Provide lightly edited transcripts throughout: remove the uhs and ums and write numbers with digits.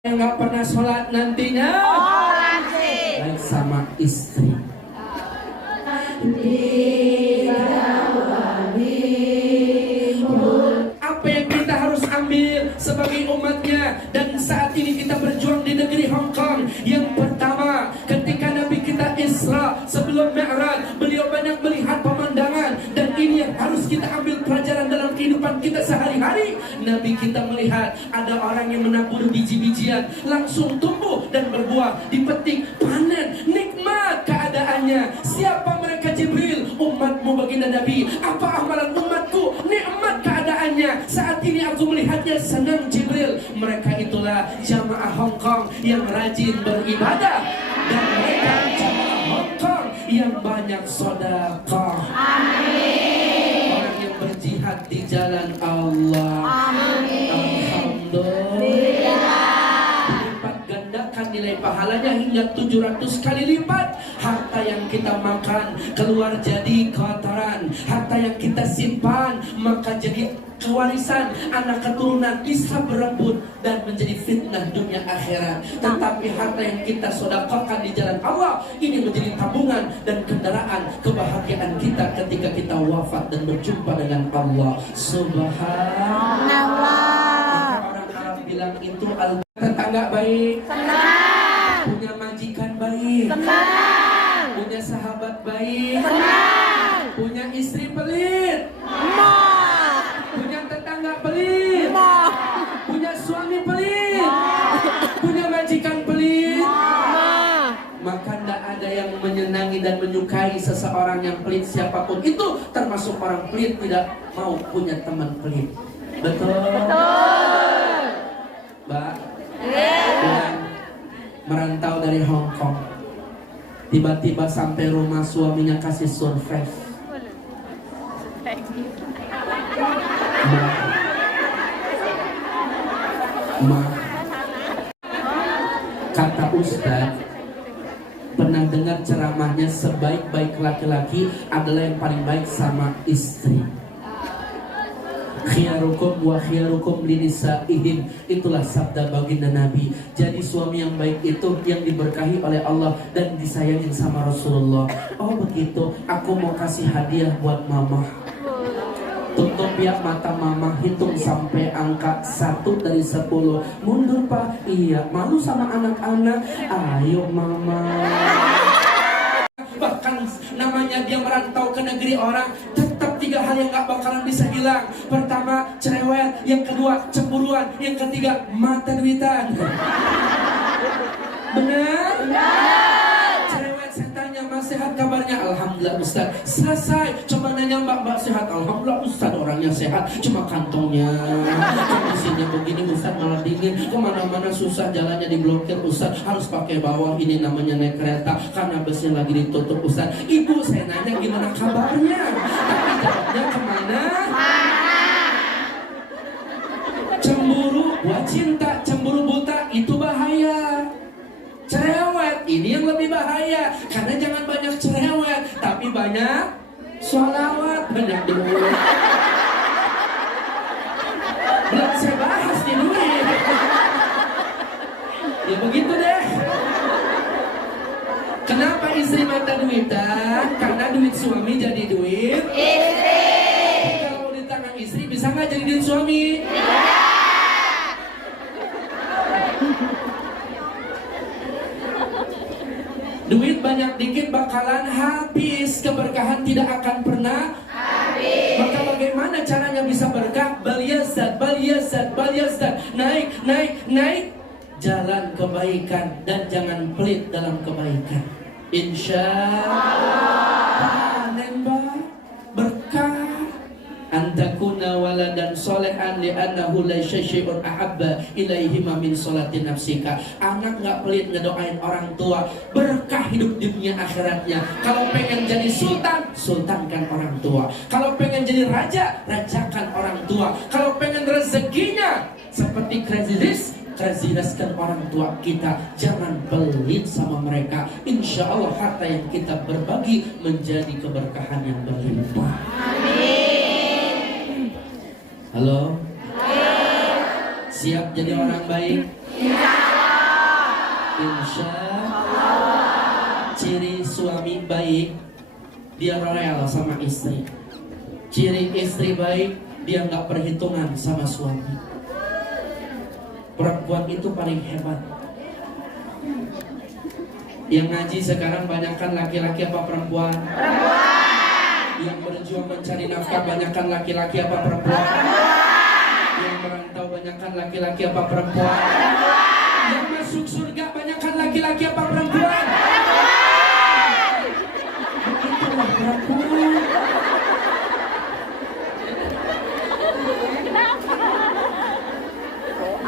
Yang nggak pernah sholat nantinya baik sama istri. Apa yang kita harus ambil sebagai umatnya, dan saat ini kita berjuang di negeri Hong Kong. Yang pertama, ketika Nabi kita Isra sebelum Mi'raj, beliau banyak melihat pemandangan, dan ini yang harus kita ambil pelajaran dalam kehidupan kita sehari-hari. Nabi kita melihat ada orang yang menabur biji-bijian, langsung tumbuh dan berbuah, dipetik, panen, nikmat keadaannya. Siapa mereka? Jibril, umatmu baginda Nabi. Apa amalan umatku? Nikmat keadaannya. Saat ini aku melihatnya, senang Jibril. Mereka itulah jamaah Hong Kong yang rajin beribadah, dan mereka jamaah Hong Kong yang banyak sedekah. Amin. Orang yang berjihad di jalan Allah. Amin. Alhamdulillah. Dilipat gandakan nilai pahalanya hingga 700 kali lipat. Harta yang kita makan keluar jadi kotoran, harta yang kita simpan maka jadi kewarisan, anak keturunan bisa berebut dan menjadi fitnah dunia akhirat. Tetapi harta yang kita sedekahkan di jalan Allah ini menjadi tabungan dan kendaraan kebahagiaan kita ketika kita wafat dan berjumpa dengan Allah Subhanallah. Orang Arab bilang itu tetangga baik, senang. Punya majikan baik, senang. Punya sahabat baik, senang. Punya istri pelit, punya tetangga pelit, punya suami pelit, punya majikan pelit, maka tidak ada yang menyenangi dan menyukai seseorang yang pelit. Siapapun itu, termasuk orang pelit, tidak mau punya teman pelit. Betul? Betul. Mbak, yang merantau dari Hong Kong, tiba-tiba sampai rumah suaminya kasih surprise. Ma, kata Ustaz, pernah dengar ceramahnya, sebaik-baik laki-laki adalah yang paling baik sama istri. Khiyarukum wa khiyarukum linisaihim, itulah sabda baginda Nabi. Jadi suami yang baik itu yang diberkahi oleh Allah dan disayangin sama Rasulullah. Oh begitu, aku mau kasih hadiah buat mama. Tutup ya mata mama, hitung sampai angka 1 dari 10. Mundur pak, iya, malu sama anak-anak. Ayo mama. Bahkan namanya dia merantau ke negeri orang, tetap 3 hal yang gak bakalan bisa hilang. Pertama, cerewet. Yang kedua, cemburuan. Yang ketiga, mata duitan. Benar? Cerewet, saya tanya, Mas sehat kabarnya? Alhamdulillah Ustaz. Selesai. Coba nanya Mbak sehat? Alhamdulillah Ustaz, orangnya sehat, cuma kantongnya kondisinya begini Ustaz, malah dingin, kemana-mana susah, jalannya diblokir Ustaz, harus pakai bawah. Ini namanya naik kereta karena busnya lagi ditutup Ustaz. Ibu, saya nanya gimana kabarnya, tapi jawabnya kemana? Cemburu buat cinta, cemburu buta itu bahaya. Cerewet ini yang lebih bahaya, karena jangan banyak cerewet tapi banyak sholawat, banyak duit. Belum saya bahas di duit. Ya begitu deh. Kenapa istri mata duitan? Karena duit suami jadi duit istri. Kalau di tangan istri bisa nggak jadi duit suami? Duit banyak dikit bakalan habis, keberkahan tidak akan pernah habis. Maka bagaimana caranya bisa berkah? Baliyazat, baliyazat, baliyazat. Naik, naik, naik. Jalan kebaikan dan jangan pelit dalam kebaikan. Insya Allah. Nembak berkah. Antakuna waladan solehan li'annahu la syai'un ahabba ilaihi min sholati nafsika. Anak gak pelit ngedoain orang tua, berkah hidup dunia akhiratnya. Kalau pengen jadi sultan, sultankan orang tua. Kalau pengen jadi raja, rajakan orang tua. Kalau pengen rezekinya seperti Crazy Rich-kan orang tua kita. Jangan pelit sama mereka. Insya Allah harta yang kita berbagi menjadi keberkahan yang berlimpah. Amin. Halo? Siap jadi orang baik? Masya Ciri suami baik, dia rela sama istri. Ciri istri baik, dia nggak perhitungan sama suami. Perempuan itu paling hebat. Yang ngaji sekarang banyakkan laki-laki apa perempuan? Perempuan. Yang berjuang mencari nafkah banyakkan laki-laki apa perempuan? Perempuan. Yang merantau banyakkan laki-laki apa perempuan? Perempuan. Yang masuk surga banyakkan laki-laki apa perempuan? Perempuan. Begitulah perempuan.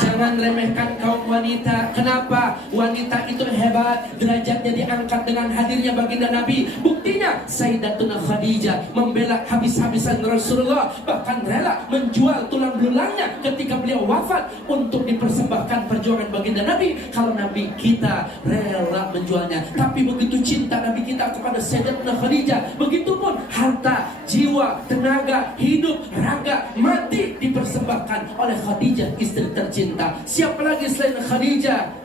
Jangan remehkan kaum wanita. Kenapa? Wanita itu hebat, derajatnya diangkat dengan hadirnya baginda Nabi. Buktinya Sayyidatuna Khadijah membela habis-habisan Rasulullah, bahkan rela menjual tulang belulangnya ketika beliau wafat untuk dipersembahkan perjuangan baginda Nabi. Kalau Nabi kita rela menjualnya, tapi begitu cinta Nabi kita kepada Sayyidatuna Khadijah, begitupun harta, jiwa, tenaga, hidup, raga, mati dipersembahkan oleh Khadijah, istri tercinta. Siapa lagi selain Khadijah?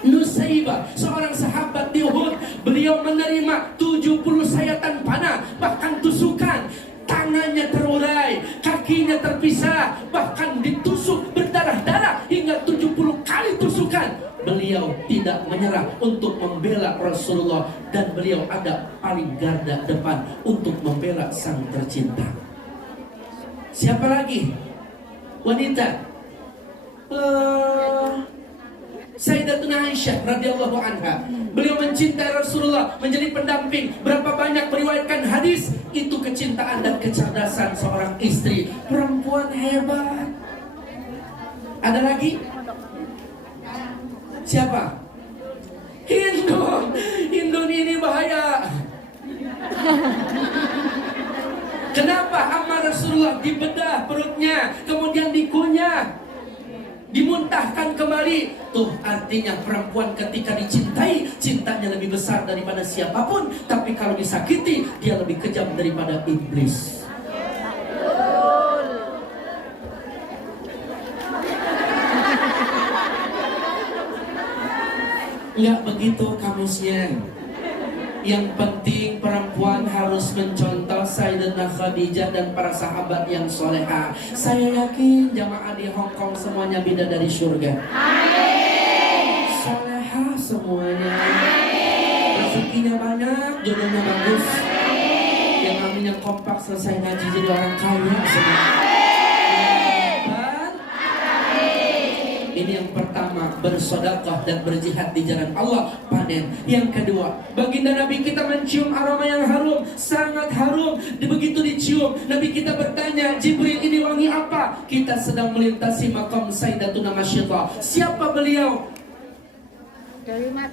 Nusaibah, seorang sahabat di Uhud. Beliau menerima 70 sayatan panah, bahkan tusukan. Tangannya terurai, kakinya terpisah, bahkan ditusuk berdarah-darah hingga 70 kali tusukan. Beliau tidak menyerah untuk membela Rasulullah, dan beliau ada paling garda depan untuk membela sang tercinta. Siapa lagi? Wanita. Sayyidatuna Aisyah radhiyallahu anha. Beliau mencintai Rasulullah, menjadi pendamping. Berapa banyak meriwayatkan hadis, itu kecintaan dan kecerdasan seorang istri. Perempuan hebat. Ada lagi? Siapa? Hindun ini bahaya. Kenapa? Amal Rasulullah dibedah perutnya, kemudian dikunyah, dimuntahkan kembali. Tuh artinya perempuan ketika dicintai, cintanya lebih besar daripada siapapun. Tapi kalau disakiti, dia lebih kejam daripada iblis. Enggak begitu kamusnya. Yang penting perempuan harus mencontoh Sayyidatuna Khadijah dan para sahabat yang soleha. Saya yakin jamaah di Hong Kong semuanya bidadari surga. Amin. Soleha semuanya. Rezekinya banyak, jodohnya bagus. Amin. Yang aminnya kompak selesai ngaji jadi orang kaya semua. Ini yang pertama, bersedekah dan berjihad di jalan Allah, panen. Yang kedua, baginda Nabi kita mencium aroma yang harum, sangat harum. Begitu dicium, Nabi kita bertanya, Jibril ini wangi apa? Kita sedang melintasi makam Sayyidatuna Masyidah. Siapa beliau?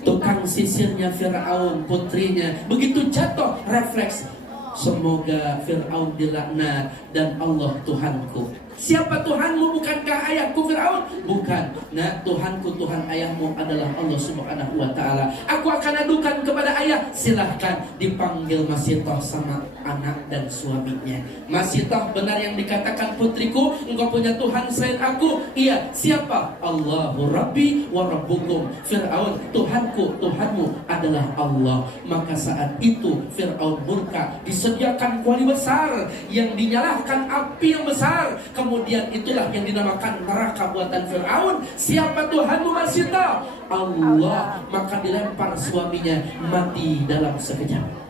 Tukang sisirnya Fir'aun, putrinya. Begitu jatuh, refleks, semoga Fir'aun dilaknat dan Allah Tuhanku. Siapa Tuhanmu? Bukankah ayahku Fir'aun? Bukan. Nah, Tuhanku, Tuhan ayahmu adalah Allah Subhanahu wa ta'ala. Aku akan adukan kepada ayah. Silahkan dipanggil Masyidah sama anak dan suaminya. Masyidah, benar yang dikatakan putriku, engkau punya Tuhan selain aku? Iya. Siapa? Allahu Rabbi wa Rabbukum. Fir'aun, Tuhanku, Tuhanmu adalah Allah. Maka saat itu Fir'aun murka. Disediakan kuali besar yang dinyalakan api yang besar. Kemudian itulah yang dinamakan neraka buatan Fir'aun. Siapa Tuhanmu Masyidah? Allah. Maka dilempar suaminya, mati dalam sekejap.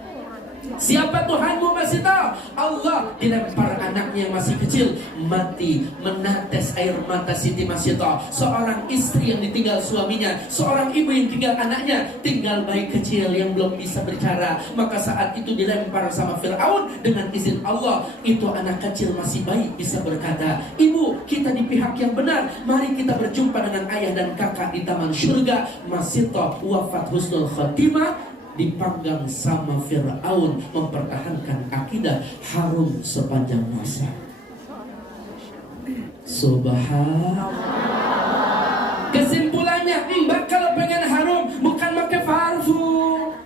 Siapa Tuhanmu Masyidah? Allah. Dilempar anaknya yang masih kecil, mati, menetes air mata Siti Masyidah. Seorang istri yang ditinggal suaminya, seorang ibu yang tinggal anaknya, tinggal bayi kecil yang belum bisa berbicara. Maka saat itu dilempar sama Fir'aun dengan izin Allah. Itu anak kecil masih bayi bisa berkata, Ibu, kita di pihak yang benar. Mari kita berjumpa dengan ayah dan kakak di taman surga. Masyidah wafat husnul khatimah, dipanggang sama Fir'aun, mempertahankan akidah, harum sepanjang masa. Subhanallah. Kesimpulannya, Mbak kalau pengen harum bukan pakai parfum,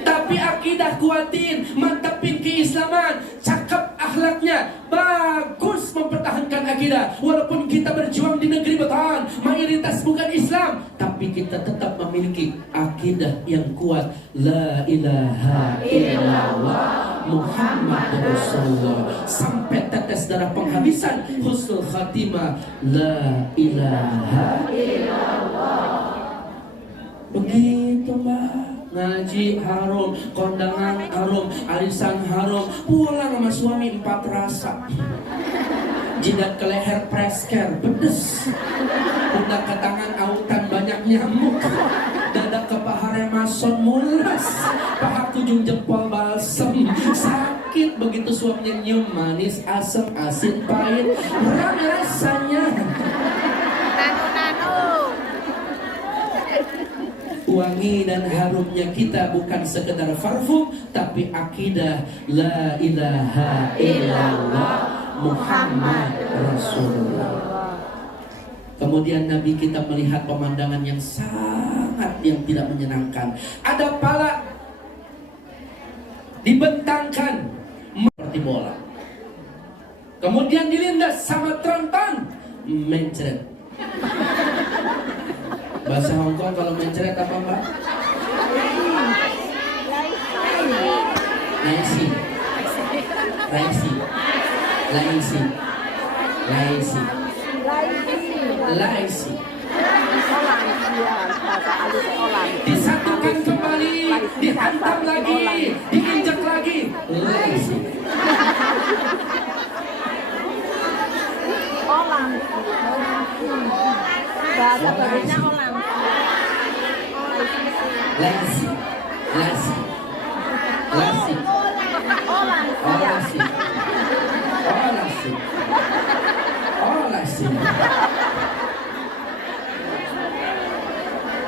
tapi akidah kuatin, mantapin keislaman, cakep akhlaknya, bagus mempertahankan akidah. Walaupun kita berjuang di negeri Bataan, mayoritas bukan Islam, tapi kita tetap memiliki akidah yang kuat, la ilaha illallah Muhammad Rasulullah, sampai tetes darah penghabisan, husnul khatimah, la ilaha illallah. Begitu Mbak. Ngaji harum, kondangan harum, arisan harum, pulang sama suami 4 rasa. Jidat ke leher presker, pedes. Pundak ke tangan autan banyak nyamuk. Dada ke paha remason mulas. Paha ujung jempol balsem. Sakit begitu suaminya nyium, manis, asam, asin, pahit. Rame rasanya. Wangi dan harumnya kita bukan sekedar parfum, tapi akidah la ilaha illallah Muhammad Rasulullah. Kemudian Nabi kita melihat pemandangan yang sangat yang tidak menyenangkan. Ada pala dibentangkan seperti bola. Kemudian dilindas sama tronton, mencret. Bahasa Hongkong kalau mencret apa Mbak? Laisi. Laisi. Laisi. Laisi. Laisi. Disatukan kembali, dihantam lagi, diinjak lagi. Laisi. Bahasa Balinya orang. Laisi. Laisi. Laisi. Laisi. Laisi. Laisi.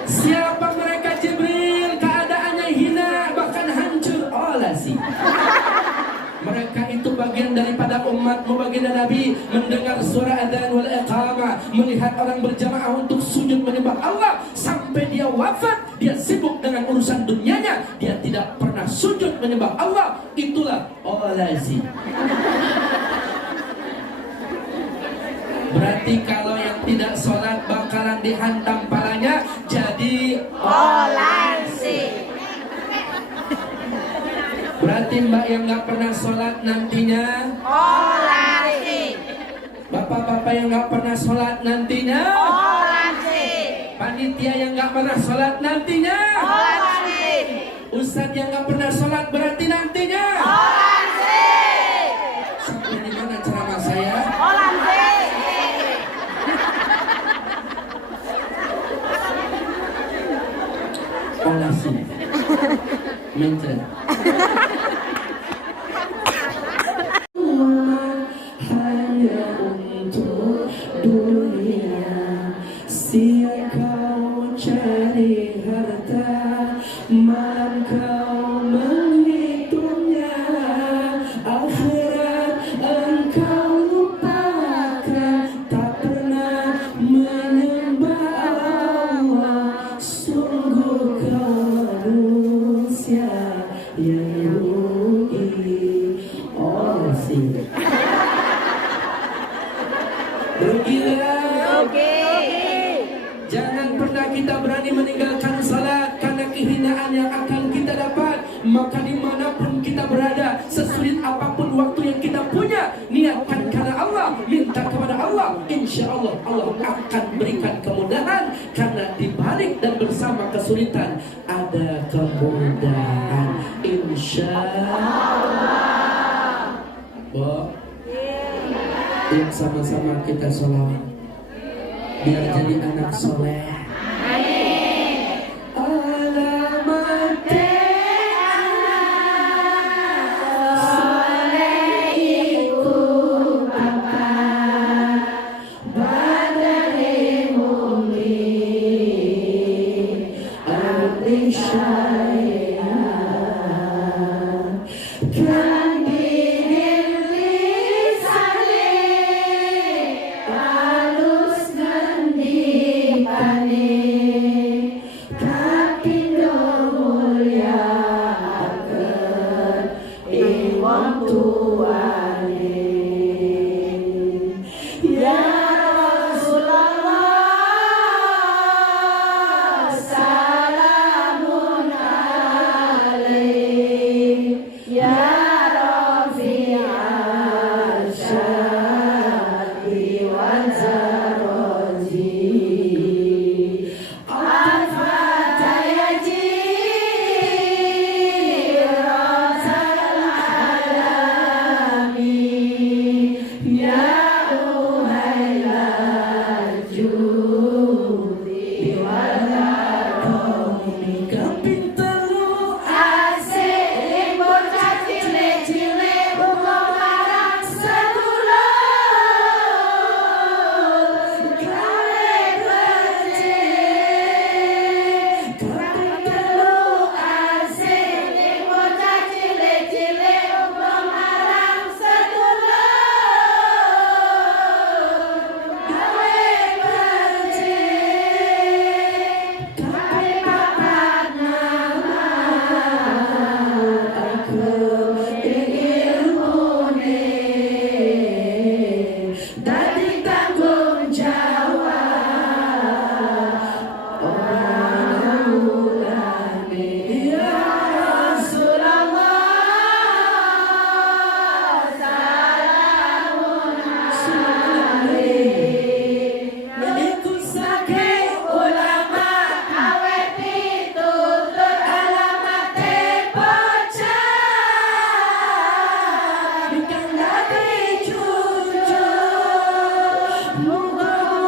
Siapa mereka Jibril? Keadaannya hina, bahkan hancur. Laisi. Mereka itu bagian daripada umatmu, baginda Nabi, mendengar suara adzan wal iqamah, melihat orang berjamaah untuk sujud menyembah Allah sampai dia wafat. Dia sibuk dengan urusan dunianya, dia tidak pernah sujud menyembah Allah. Itulah olazi. Berarti kalau yang tidak sholat bakalan dihantam palanya, jadi olazi. Berarti Mbak yang gak pernah sholat nantinya olazi. Bapak-bapak yang gak pernah sholat nantinya olazi. Panitia yang gak pernah sholat nantinya olazi. Ustadz yang gak pernah sholat berarti nantinya olazi. Sampai di mana ceramah saya? Olazi. Olazi. Mencret. Hanya untuk dunia, siap kau cari harta, malam kau menghitungnya, akhirat engkau lupakan, tak pernah menyembah Allah. Sungguh kau manusia yang rugi. Olazi. Jangan pernah kita berani meninggalkan salat karena kehinaan yang akan kita dapat. Maka dimanapun kita berada, sesulit apapun waktu yang kita punya, niatkan karena Allah, minta kepada Allah. Insya Allah Allah akan berikan kemudahan, karena dibalik dan bersama kesulitan ada kemudahan. Insya Allah. Yuk sama-sama kita sholawat biar jadi anak soleh. Amin. Muga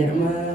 nikmat